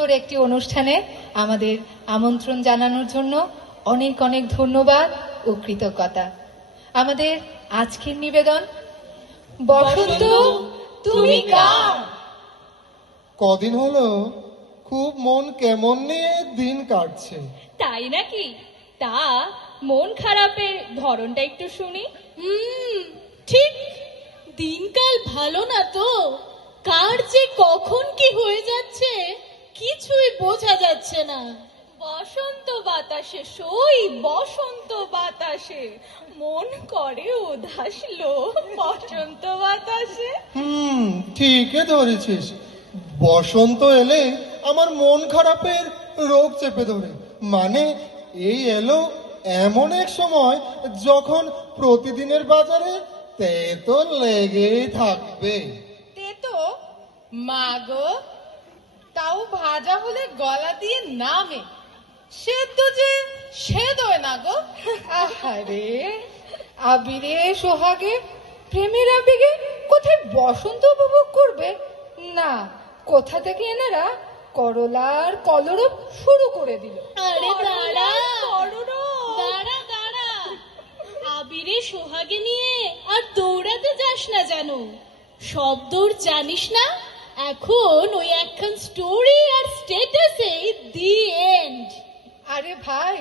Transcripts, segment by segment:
সুন্দর একটি অনুষ্ঠানে আমাদের আমন্ত্রণ জানানোর জন্য অনেক অনেক ধন্যবাদ ও কৃতজ্ঞতা। আমাদের আজকের নিবেদন, বসন্ত তুমি কার। কদিন হলো খুব মন কেমন নিয়ে দিন কাটছে। তাই নাকি? তা মন খারাপের ধরনটা একটু শুনি। ঠিক, দিনকাল ভালো না তো। কার যে কখন কি হয়ে যাচ্ছে কিছুই বোঝা যাচ্ছে না। বসন্ত বাতাসে সই, বসন্ত বাতাসে মন করে উদাস লো, বসন্ত বাতাসে। ঠিকই ধরেছিস। বসন্ত এলে আমার মন খারাপের রোগ চেপে ধরে। মানে এই এলো এমন এক সময় যখন প্রতিদিনের বাজারে তেতো লেগেই থাকবে। তেতো মাগো, তাও ভাজা হলে গলা দিয়ে নামে, সেদ্ধ যে সেদ হয় না গো। আহারে, আবিরে সোহাগে প্রেমের আবেগে কোথায় বসন্ত উপভোগ করবে না, কোথা থেকে এনারা করলার কলরব শুরু করে দিল। আরে দাঁড়া দাঁড়া দাঁড়া, আবিরে সোহাগে নিয়ে আর দৌড়াতে যাস না জানো। সব দৌড় জানিস না, এখন ওই একখান স্টোরি আর স্ট্যাটাসে দি এন্ড। আরে ভাই,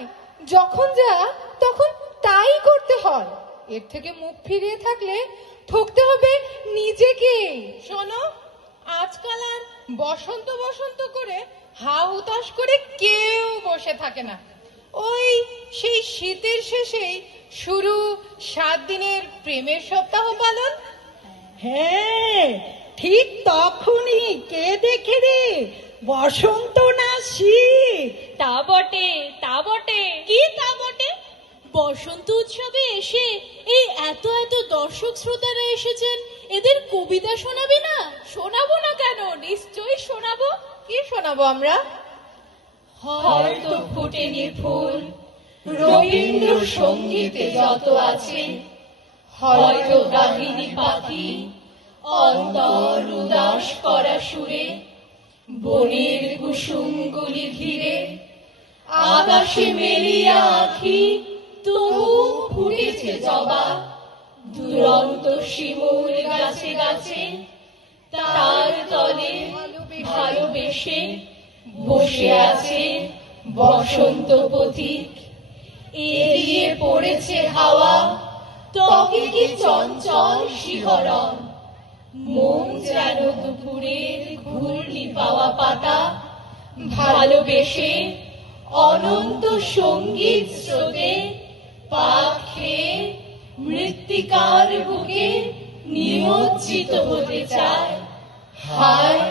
যখন যা তখন তাই করতে হয়। এর থেকে মুখ ফিরিয়ে থাকলে ঠকতে হবে নিজেকে। শোনো, আজকাল আর বসন্ত বসন্ত করে হা হুতাশ করে কেউ বসে থাকে না। ওই সেই শীতের শেষেই শুরু 7 দিনের প্রেমের সপ্তাহ পালন। হ্যাঁ, ঠিক তখনই কে দেখে রে বসন্ত না শীত। তা বটে, তা বটে। কি তা বটে? বসন্ত উৎসবে এসে এই এত এত দর্শক শ্রোতারা এসেছেন, এদের কবিতা শোনাবি না? শোনাবো না কেন, নিশ্চয়ই শোনাবো। কি শোনাবো আমরা? হয়তো ফুটেনি ফুল রবীন্দ্র সঙ্গীতে যত আছে, হয়তো গাহিনী পাখি অন্তর উদাস করা সুরে, বনের কুসুমগুলি ঘিরে আকাশে মেলিয়া আখি তবু ফুটেছে জবা, দুরন্ত শিমুল গাছে গাছে তার তলে ভালোবেসে বসে আছে বসন্ত পথিক। এড়িয়ে পড়েছে হাওয়া, ত্বকে কি চঞ্চল শিহরণ, মন যেন দুপুরের ঘূর্ণি পাওয়া পাতা, ভালোবেসে অনন্ত সঙ্গীত স্রোতে পাক খেয়ে মৃত্তিকার বুকে নিমজ্জিত হতে চায়। হায়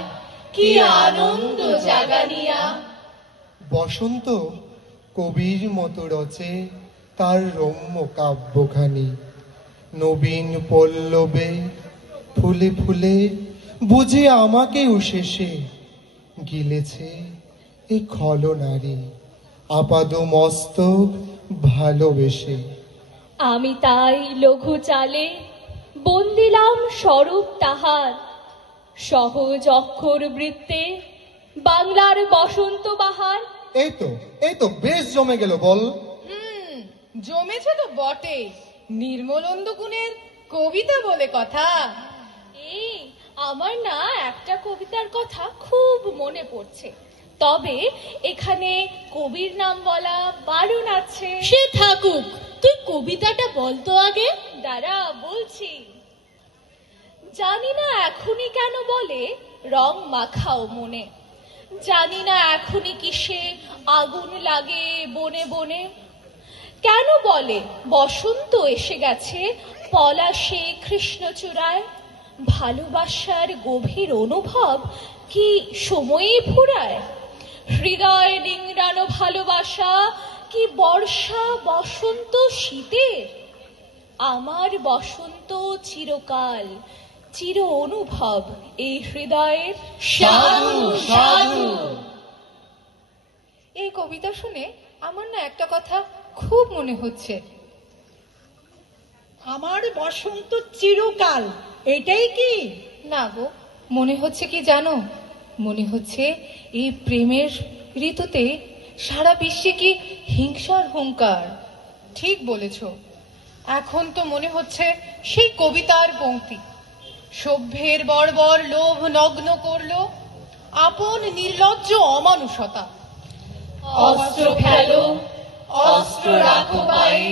কি আনন্দ জাগানিয়া। বসন্ত কবির মতো রচে তার রম্য কাব্যখানি। নবীন পল্লবে ফুলে ফুলে বুঝে আমাকেও শেষে গিলেছে এ খল নারী আপাদ মস্তক ভালোবেসে। আমি তাই লঘু চালে বন্দিলাম স্বরূপ তাহার, সহজ অক্ষর বৃত্তে বাংলার বসন্ত বাহার। এই তো বেশ জমে গেল বল। জমেছে তো বটে, নির্মলেন্দু গুণের কবিতা বলে কথা। এই আমার না একটা কবিতার কথা খুব মনে পড়ছে, তবে এখানে কবির নাম বলা বারণ আছে। সে থাকুক, তুই কবিতাটা বলতো আগে। দাঁড়া বলছি। জানি না এখনই কেন বলে রং মাখাও মনে, জানি না এখনই কিসে আগুন লাগে বনে বনে, কেন বলে বসন্ত এসে গেছে পলাশে কৃষ্ণচূড়ায়, ভালোবাসার গভীর অনুভব কি সময়ে ফুরায়, হৃদয় নিংড়ানো ভালোবাসা কি বর্ষা বসন্ত শীতের, আমার বসন্ত চিরকাল চির অনুভব এই হৃদয়ের। সাধু সাধু। এই কবিতা শুনে আমার না একটা কথা খুব মনে হচ্ছে। আমার বসন্ত চিরকাল, এটাই কি? না গো, মনে হচ্ছে কি জানো, মনে হচ্ছে এই প্রেমের ঋতুতে সারা বিশ্বে কি হিংসার হুঙ্কার। ঠিক বলেছ, এখন তো মনে হচ্ছে সেই কবিতার পংক্তি, সভ্যের বর্বর লোভ নগ্ন করলো আপন নির্লজ্জ অমানুষতা। অস্ত্র ফেলো, অস্ত্র রাখো পায়ে,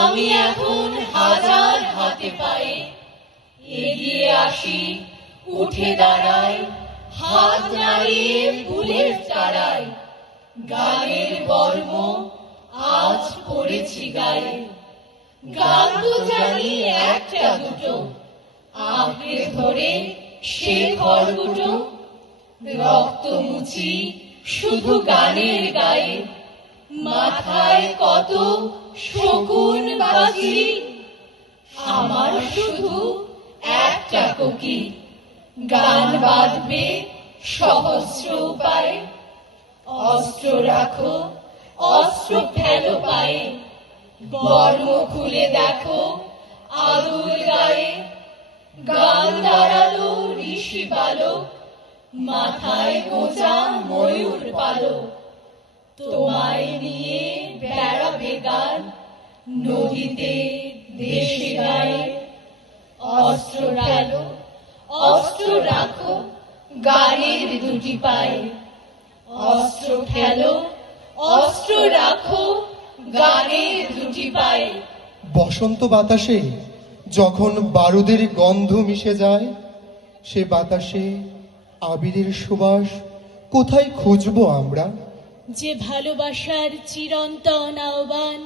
আমি এখন হাজার হাতে পায়ে, এগিয়ে আসি, উঠে দাঁড়াই, হাত নাড়িয়ে ফুলের চারায়, গানের বর্ম আজ পড়েছি গায়ে, গান তো জানি একটা দুটো, আঁকড়ে ধরে সে খড়কুটো, রক্ত মুছি শুধু গানের গায়ে, মাথায় কত শকুন বাজি, আমার শুধু একটা কোকি, গান বাঁধবে সহস্র উপায়ে, অস্ত্র রাখো, অস্ত্র ফেলো পায়ে, বর্ম খুলে দেখো আদুল গায়ে, গান দাঁড়ালো ঋষি বালক, মাথায় গোঁজা ময়ূর পালক, তোমায় নিয়ে বেড়াবে গান নদীতে দেশে গায়ে, অস্ত্র ফেলো, অস্ত্র রাখো গানের দুটি পায়ে, অস্ত্র ফেলো, অস্ত্র রাখো গানের দুটি পায়ে। বসন্ত বাতাসে যখন বারুদের গন্ধ মিশে যায়, সে বাতাসে আবিরের সুবাস কোথায় খুঁজবো আমরা? যে ভালোবাসার চিরন্তন আহ্বান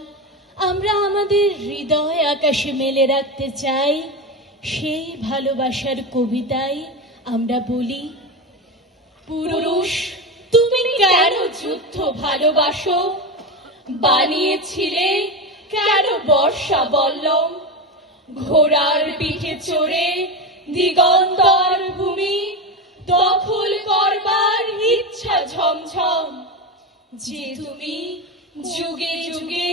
আমরা আমাদের হৃদয় আকাশে মেলে রাখতে চাই, সেই ভালোবাসার কবিতায় আমরা বলি, পুরুষ তুমি কেন যুদ্ধ ভালোবাসো, বানিয়েছিলে কেন বর্ষা বল্লম, ঘোড়ার পিঠে চড়ে দিগন্তর ভূমি দখল করবার ইচ্ছা ঝমঝম, যে তুমি যুগে যুগে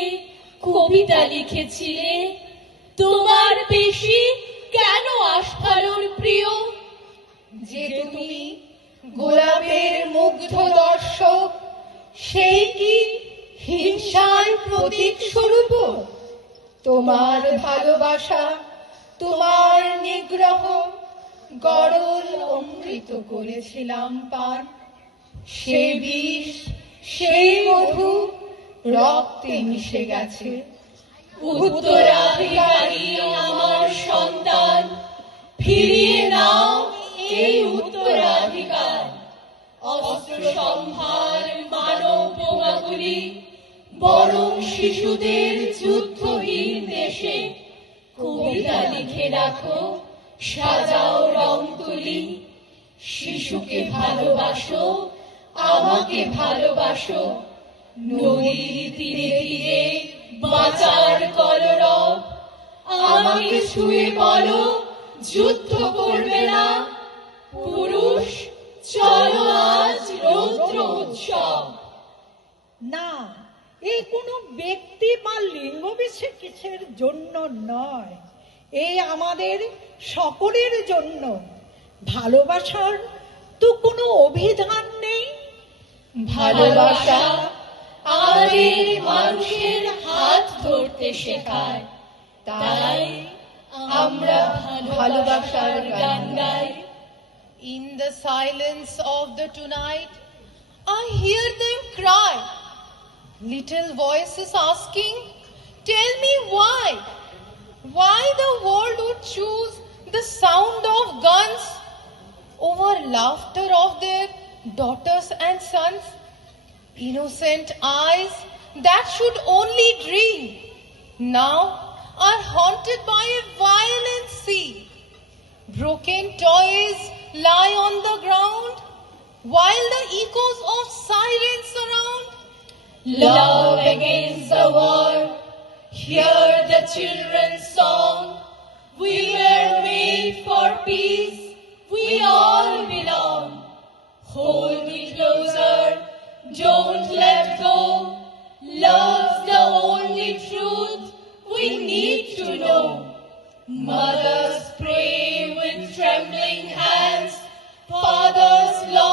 কবিতা লিখেছিলে, তোমার বেশি কেন আস্ফালন প্রিয়, যে তুমি গোলাপের মুগ্ধ দর্শক, সেই কি হিংসার প্রতীক স্বরূপ? তোমার ভালোবাসা, তোমার নিগ্রহ গরল অমৃত করেছিলাম পান, সে বিষ সেই মধু রক্তে মিশে গেছে। উত্তরাধিকারী আমার সন্তান, ফিরিয়ে নাও এই উত্তরাধিকার, অস্ত্র সম্ভার মানব বোমাগুলি, বরং শিশুদের যুদ্ধহীন দেশে কবিতা লিখে রাখো, সাজাও রং তুলি, শিশুকে ভালোবাসো, আমাকে ভালোবাসো, নদীর তীরে তীরে বাঁচার কলরব, আমাকে ছুঁয়ে বলো যুদ্ধ করবে না, পুরুষ চলো আজ রৌদ্র উৎসব। না, এ কোনো ব্যক্তি বা লিঙ্গ বিশেষের জন্য নয়, এ আমাদের সকলের জন্য। ভালোবাসার তো কোনো অভিধান নেই। ভালোবাসা আমাদের মানুষের হাত ধরতে শেখায়, তাই আমরা ভালোবাসার গান গাই। In the silence of the tonight, I hear them cry. Little voices asking, tell me why? Why the world would choose the sound of guns over laughter of their daughters and sons? Innocent eyes that should only dream now are haunted by a violent sea. Broken toys lie on the ground while the echoes of sirens surround. Love against the war, hear the children's song. We were made for peace, we all belong. Hold me closer, don't let go. Love's the only truth we need to know. Mothers pray with trembling hands, fathers long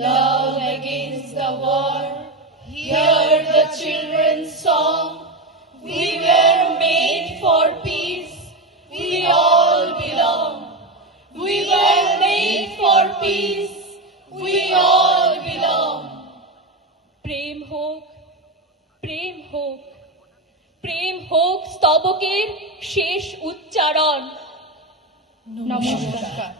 love against the war. Hear the children's song. We were made for peace. We all belong. We were made for peace. We all belong. প্রেম হোক, প্রেম হোক, প্রেম হোক স্তবকের শেষ উচ্চারণ। নমস্কার।